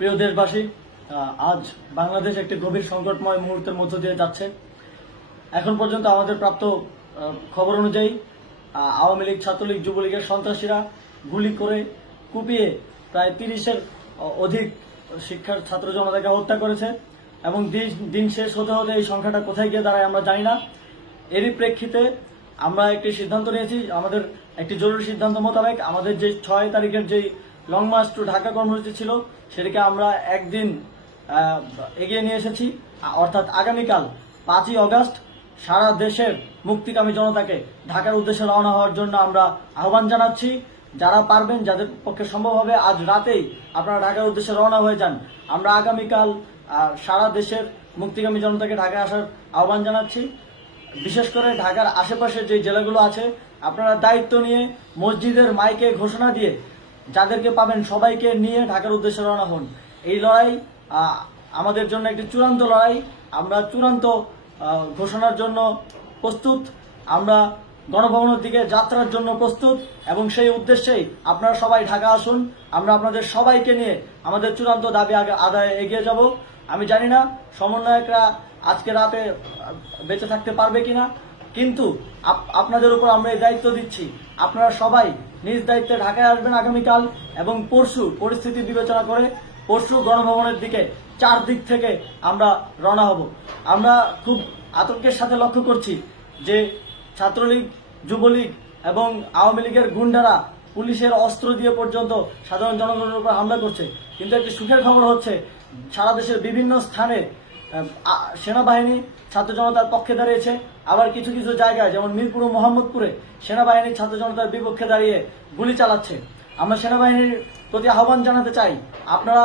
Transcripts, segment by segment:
প্রিয় দেশবাসী, আজ বাংলাদেশ একটি গভীর সংকটময় মুহূর্তের মধ্য দিয়ে যাচ্ছে। এখন পর্যন্ত আমাদের প্রাপ্ত খবর অনুযায়ী আওয়ামী লীগ, ছাত্রলীগ, যুবলীগের সন্ত্রাসীরা গুলি করে কুপিয়ে প্রায় 30-এর অধিক শিক্ষার ছাত্র জনতাকে হত্যা করেছে এবং দিন শেষ হতে হতে এই সংখ্যাটা কোথায় গিয়ে দাঁড়ায় আমরা জানি না। এরই প্রেক্ষিতে আমরা একটি সিদ্ধান্ত নিয়েছি। আমাদের একটি জরুরি সিদ্ধান্ত মোতাবেক আমাদের যে 6 তারিখের যেই লং মার্চ টু ঢাকা কর্মসূচি ছিল সেটাকে আমরা একদিন এগিয়ে নিয়ে এসেছি, অর্থাৎ আগামীকাল 5ই অগস্ট সারা দেশের মুক্তিকামী জনতাকে ঢাকার উদ্দেশ্যে রওনা হওয়ার জন্য আমরা আহ্বান জানাচ্ছি। যারা পারবেন, যাদের পক্ষে সম্ভব হবে, আজ রাতেই আপনারা ঢাকার উদ্দেশ্যে রওনা হয়ে যান। আমরা আগামীকাল সারা দেশের মুক্তিকামী জনতাকে ঢাকায় আসার আহ্বান জানাচ্ছি। বিশেষ করে ঢাকার আশেপাশের যে জেলাগুলো আছে, আপনারা দায়িত্ব নিয়ে মসজিদের মাইকে ঘোষণা দিয়ে যাদেরকে পাবেন সবাইকে নিয়ে ঢাকার উদ্দেশ্যে রওনা হন। এই লড়াই আমাদের জন্য একটি চূড়ান্ত লড়াই। আমরা চূড়ান্ত ঘোষণার জন্য প্রস্তুত, আমরা গণভবনের দিকে যাত্রার জন্য প্রস্তুত এবং সেই উদ্দেশ্যেই আপনারা সবাই ঢাকা আসুন। আমরা আপনাদের সবাইকে নিয়ে আমাদের চূড়ান্ত দাবি আদায়ে এগিয়ে যাব। আমি জানি না সমন্বয়করা আজকে রাতে বেঁচে থাকতে পারবে কিনা, কিন্তু আপনাদের উপর আমরা এই দায়িত্ব দিচ্ছি। আপনারা সবাই নিজ দায়িত্বে ঢাকায় আসবেন আগামীকাল এবং পরশু পরিস্থিতি বিবেচনা করে পরশু গণভবনের দিকে 4 দিক থেকে আমরা রওনা হব। আমরা খুব আতঙ্কের সাথে লক্ষ্য করছি যে ছাত্রলীগ, যুবলীগ এবং আওয়ামী লীগের গুন্ডারা পুলিশের অস্ত্র দিয়ে পর্যন্ত সাধারণ জনগণের উপর হামলা করছে। কিন্তু একটি সুখের খবর হচ্ছে, সারা দেশের বিভিন্ন স্থানে সেনাবাহিনী ছাত্র জনতার পক্ষে দাঁড়িয়েছে। আবার কিছু কিছু জায়গায় যেমন মিরপুর ও মোহাম্মদপুরে সেনাবাহিনী ছাত্র জনতার বিপক্ষে দাঁড়িয়ে গুলি চালাচ্ছে। আমরা সেনাবাহিনীর প্রতি আহ্বান জানাতে চাই, আপনারা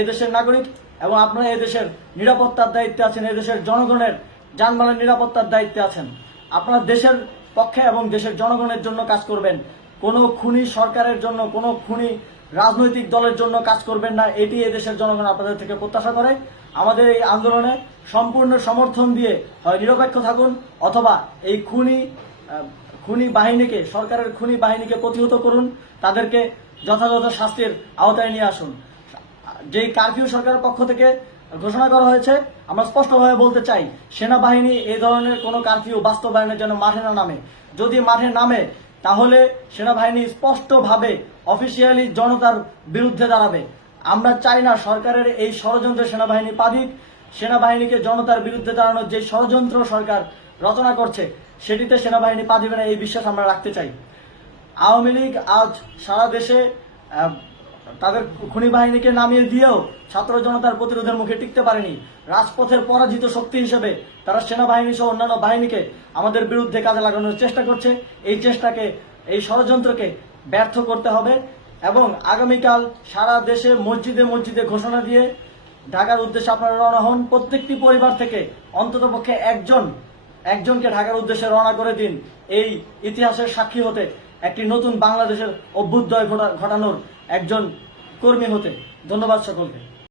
এদেশের নাগরিক এবং আপনারা এদেশের নিরাপত্তার দায়িত্বে আছেন, এদেশের জনগণের যানবাহনের নিরাপত্তার দায়িত্বে আছেন। আপনারা দেশের পক্ষে এবং দেশের জনগণের জন্য কাজ করবেন। কোনো খুনি সরকারের জন্য, কোনো খুনি রাজনৈতিক দলের জন্য কাজ করবেন না। এটি এদেশের জনগণ আপনাদের থেকে প্রত্যাশা করে। আমাদের এই আন্দোলনে সম্পূর্ণ সমর্থন দিয়ে হয় নিরপেক্ষ থাকুন, অথবা এই খুনি বাহিনীকে, সরকারের খুনি বাহিনীকে প্রতিহত করুন, তাদেরকে যথাযথ শাস্তির আওতায় নিয়ে আসুন। যেই কারফিউ সরকারের পক্ষ থেকে ঘোষণা করা হয়েছে, আমরা স্পষ্টভাবে বলতে চাই, সেনাবাহিনী এই ধরনের কোনো কারফিউ বাস্তবায়নের জন্য মাঠে না নামে। যদি মাঠে নামে তাহলে সেনাবাহিনী স্পষ্টভাবে অফিসিয়ালি জনতার বিরুদ্ধে দাঁড়াবে। আমরা চাই না সরকারের এই ষড়যন্ত্রে সেনাবাহিনী পা দিক। সেনাবাহিনীকে জনতার বিরুদ্ধে দাঁড়ানোর যে ষড়যন্ত্র সরকার রচনা করছে সেটিতে সেনাবাহিনী পা দিবে না, এই বিশ্বাস আমরা রাখতে চাই। আওয়ামী লীগ আজ সারা দেশে তাদের খুনি বাহিনীকে নামিয়ে দিয়েও ছাত্র জনতার প্রতিরোধের মুখে টিকতে পারেনি। রাজপথের পরাজিত শক্তি হিসেবে তারা সেনাবাহিনী সহ অন্যান্য বাহিনীকে আমাদের বিরুদ্ধে কাজে লাগানোর চেষ্টা করছে। এই চেষ্টাকে, এই ষড়যন্ত্রকে ব্যর্থ করতে হবে এবং আগামীকাল সারা দেশে মসজিদে মসজিদে ঘোষণা দিয়ে ঢাকার উদ্দেশ্যে আপনারা রওনা হন। প্রত্যেকটি পরিবার থেকে অন্ততপক্ষে একজনকে ঢাকার উদ্দেশ্যে রওনা করে দিন, এই ইতিহাসের সাক্ষী হতে, একটি নতুন বাংলাদেশের অভ্যুদয় ঘটানোর একজন কর্মী হতে। ধন্যবাদ সকলকে।